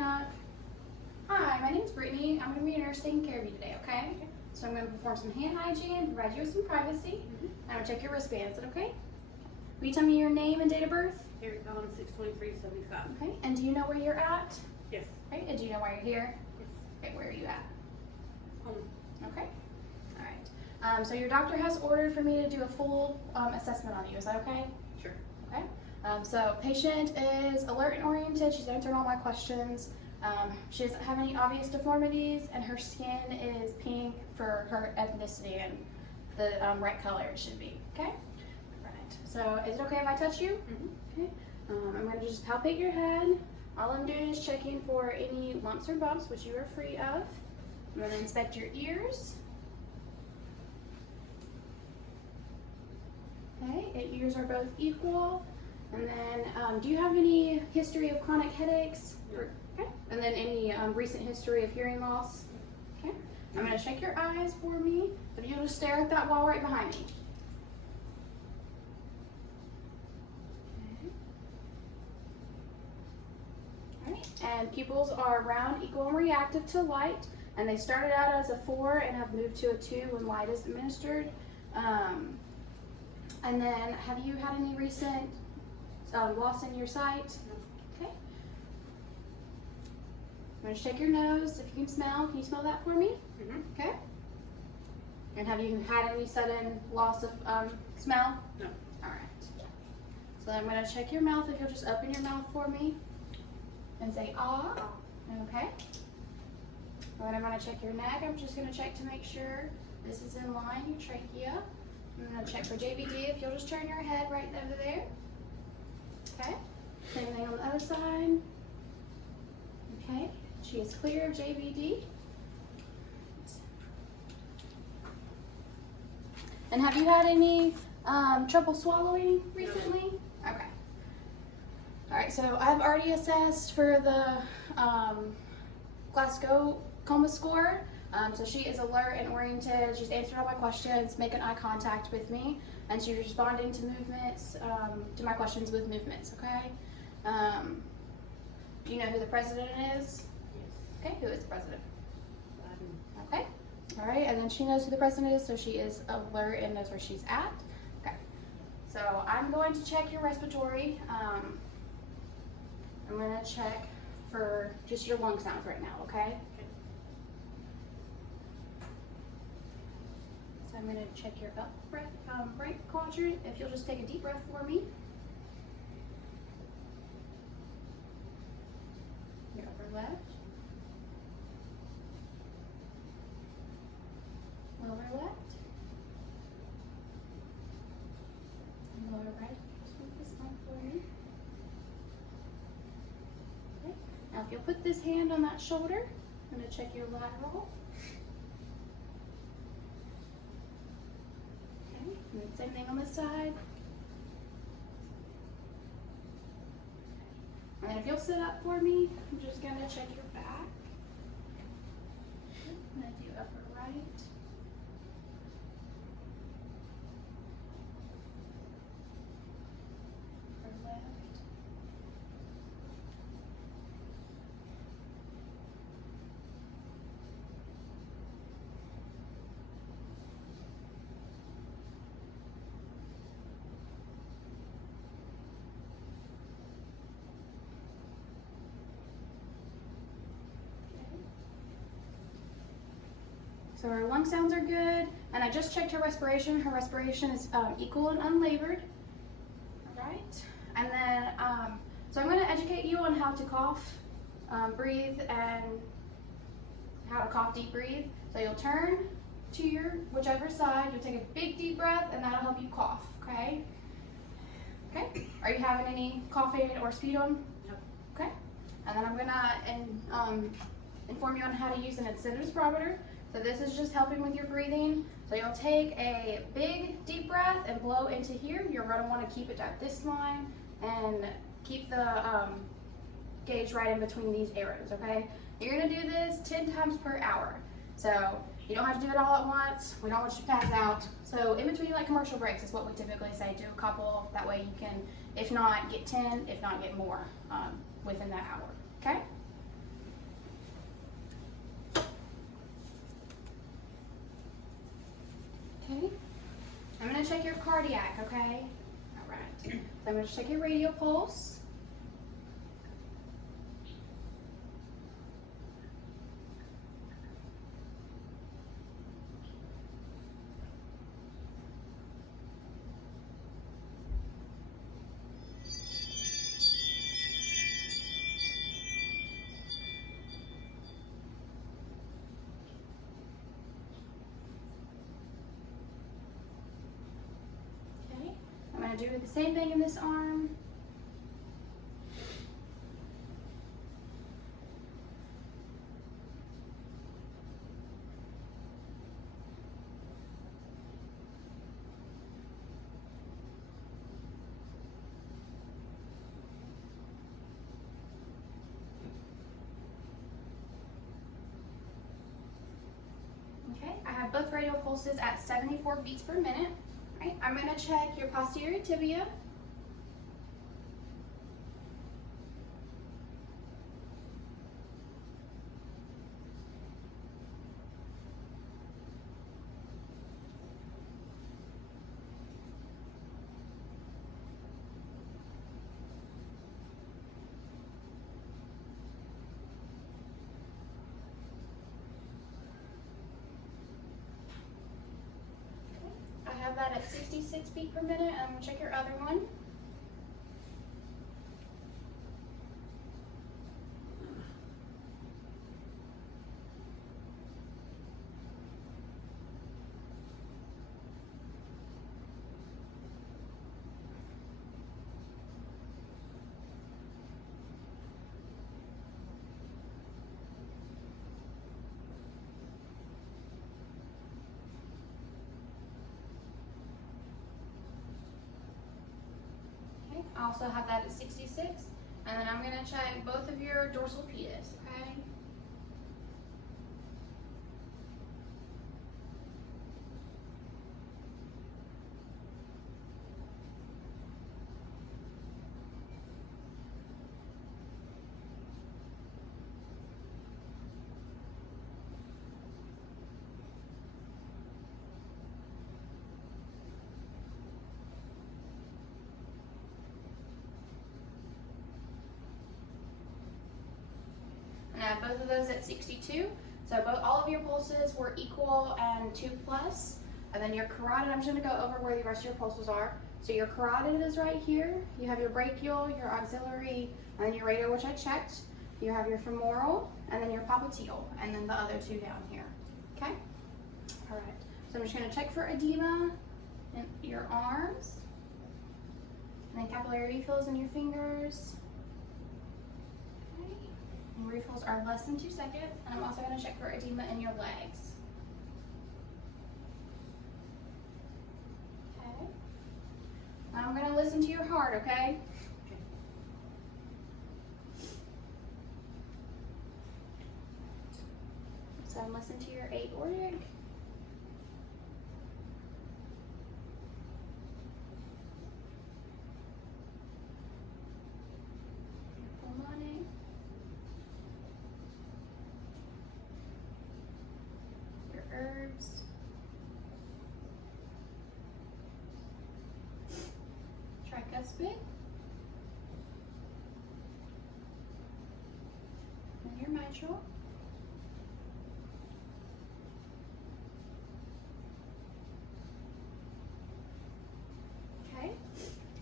knock. Hi, my name's Brittany. I'm going to be a nurse taking care of you today, okay? So I'm going to perform some hand hygiene, provide you with some privacy, and I'm going to check your wristband. Is that okay? Will you tell me your name and date of birth? Eric Allen, 62375. Okay. And do you know where you're at? Yes. Okay. And do you know why you're here? Yes. Okay. Where are you at? Home. Okay. All right. So your doctor has ordered for me to do a full assessment on you. Is that okay? Sure. Okay. So patient is alert and oriented. She's answering all my questions. She doesn't have any obvious deformities, and her skin is pink for her ethnicity and the right color it should be. Okay. Right. So is it okay if I touch you? Mm-hmm. Okay. I'm going to just palpate your head. All I'm doing is checking for any lumps or bumps, which you are free of. I'm going to inspect your ears. Okay, your ears are both equal. And then, do you have any history of chronic headaches? No. Okay. And then any recent history of hearing loss? Okay. I'm going to check your eyes for me. So you'll just stare at that wall right behind me. Okay. All right. And pupils are round, equal, and reactive to light. And they started out as a 4 and have moved to a 2 when light is administered. And then, have you had any recent loss in your sight? No. Okay. I'm going to check your nose. If you can smell that for me? Mm-hmm. Okay. And have you had any sudden loss of smell? No. All right. So I'm going to check your mouth. If you'll just open your mouth for me and say ah. Okay. And then I'm going to check your neck. I'm just going to check to make sure this is in line, your trachea. I'm going to check for JVD. If you'll just turn your head right over there. Okay. Same thing on the other side. Okay. She is clear of JVD. And have you had any trouble swallowing recently? No. Okay. All right. So I've already assessed for the Glasgow Coma score. So she is alert and oriented. She's answered all my questions, making eye contact with me, and she's responding to movements, to my questions with movements, okay? Do you know who the president is? Yes. Okay, who is the president? Biden. Okay, all right, and then she knows who the president is, so she is alert and knows where she's at. Okay, so I'm going to check your respiratory. I'm gonna check for just your lung sounds right now, okay? So I'm going to check your up breath, right quadrant. If you'll just take a deep breath for me. Your upper left. Lower left. And lower right. Just move this one for me. Okay. Now if you'll put this hand on that shoulder, I'm going to check your lateral. And then same thing on this side. And then if you'll sit up for me, I'm just going to check your back. I'm going to do upper right. Upper left. So her lung sounds are good, and I just checked her respiration. Her respiration is equal and unlabored. All right, and then so I'm going to educate you on how to cough, breathe, and how to cough, deep breathe. So you'll turn to your whichever side. You'll take a big deep breath, and that'll help you cough. Okay. Okay. Are you having any coughing or sputum? No. Okay. And then I'm going to inform you on how to use an incentive spirometer. So this is just helping with your breathing. So you'll take a big deep breath and blow into here. You're going to want to keep it at this line and keep the gauge right in between these arrows, okay? You're going to do this 10 times per hour. So you don't have to do it all at once. We don't want you to pass out. So in between like commercial breaks is what we typically say. Do a couple. That way you can, if not, get 10, if not get more within that hour, okay? check your cardiac, okay? All right. So I'm gonna check your radial pulse. Okay. I'm gonna do the same thing in this arm. Okay, I have both radial pulses at 74 beats per minute. Right, I'm gonna check your posterior tibia. I have that at 66 beats per minute. I'm gonna check your other one. Okay, I also have that at 66. And then I'm gonna check both of your dorsal pedis, okay? And I have both of those at 62. So all of your pulses were equal and 2 plus. And then your carotid, I'm just gonna go over where the rest of your pulses are. So your carotid is right here. You have your brachial, your auxiliary, and then your radial, which I checked. You have your femoral, and then your popliteal, and then the other two down here, okay? All right, so I'm just gonna check for edema in your arms, and then capillary refills in your fingers. Okay. And refills are less than 2 seconds, and I'm also gonna check for edema in your legs. Okay. Now I'm gonna listen to your heart, okay? So I'm listening to your aortic. Your pulmonic. Your herbs. Tricuspid. And your mitral.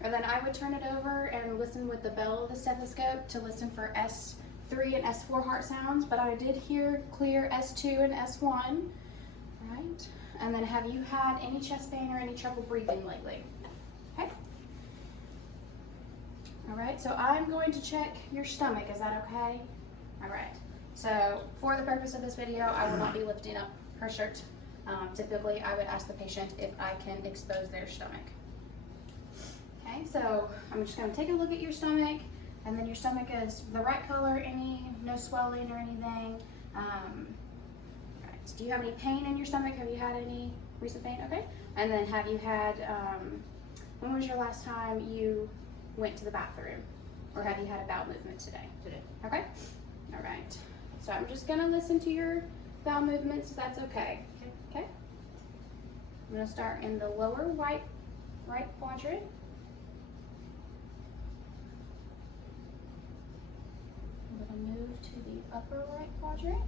And then I would turn it over and listen with the bell of the stethoscope to listen for S3 and S4 heart sounds, but I did hear clear S2 and S1, right? And then have you had any chest pain or any trouble breathing lately? Okay. All right, so I'm going to check your stomach, is that okay? All right, so for the purpose of this video, I will not be lifting up her shirt. Typically, I would ask the patient if I can expose their stomach. Okay, so I'm just going to take a look at your stomach, and then your stomach is the right color, no swelling or anything. Right. Do you have any pain in your stomach? Have you had any recent pain? Okay. And then have you had, when was your last time you went to the bathroom? Or have you had a bowel movement today? Today. Okay. All right. So I'm just going to listen to your bowel movements if that's okay. Okay. I'm going to start in the lower right right quadrant. I'm going to move to the upper right quadrant.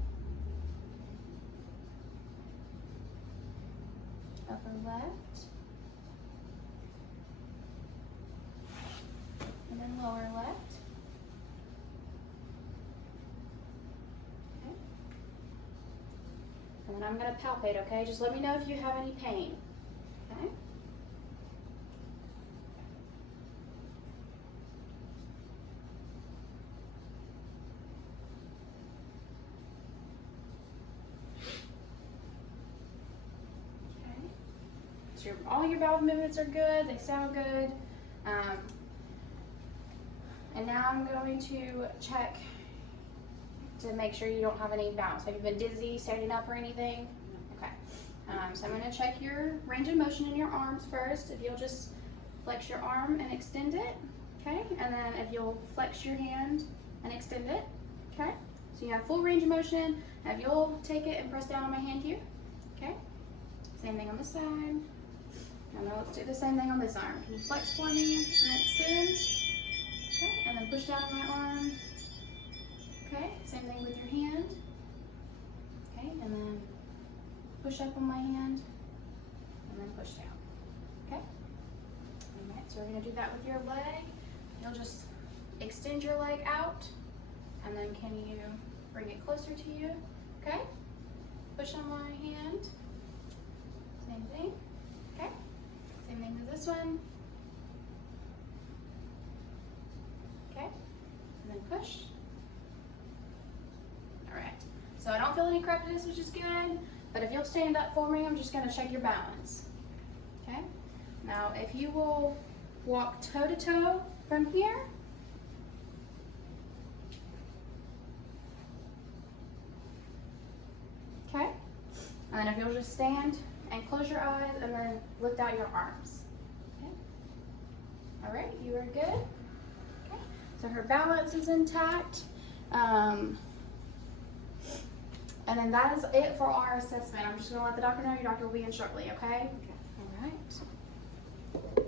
Upper left. And then lower left. Okay. And then I'm going to palpate, okay? Just let me know if you have any pain. Okay? So all your valve movements are good, they sound good. And now I'm going to check to make sure you don't have any bounce. Have you been dizzy, standing up or anything? Okay. So I'm going to check your range of motion in your arms first. If you'll just flex your arm and extend it, okay? And then if you'll flex your hand and extend it, okay? So you have full range of motion. Now if you'll take it and press down on my hand here, okay? Same thing on this side. Now let's do the same thing on this arm. Can you flex for me and extend? Okay, and then push down on my arm. Okay, same thing with your hand. Okay, and then push up on my hand, and then push down. Okay? Alright, so we're gonna do that with your leg. You'll just extend your leg out, and then can you bring it closer to you? Okay? Push on my hand. Same thing. Okay? Same thing with this one. Okay? And then push. Alright. So I don't feel any crepiness, which is good. But if you'll stand up for me, I'm just going to check your balance. Okay? Now, if you will walk toe to toe from here. Okay? And then if you'll just stand and close your eyes and then lift out your arms. Okay? All right, you are good. Okay, so her balance is intact. And then that is it for our assessment. I'm just gonna let the doctor know your doctor will be in shortly, okay? Okay. All right.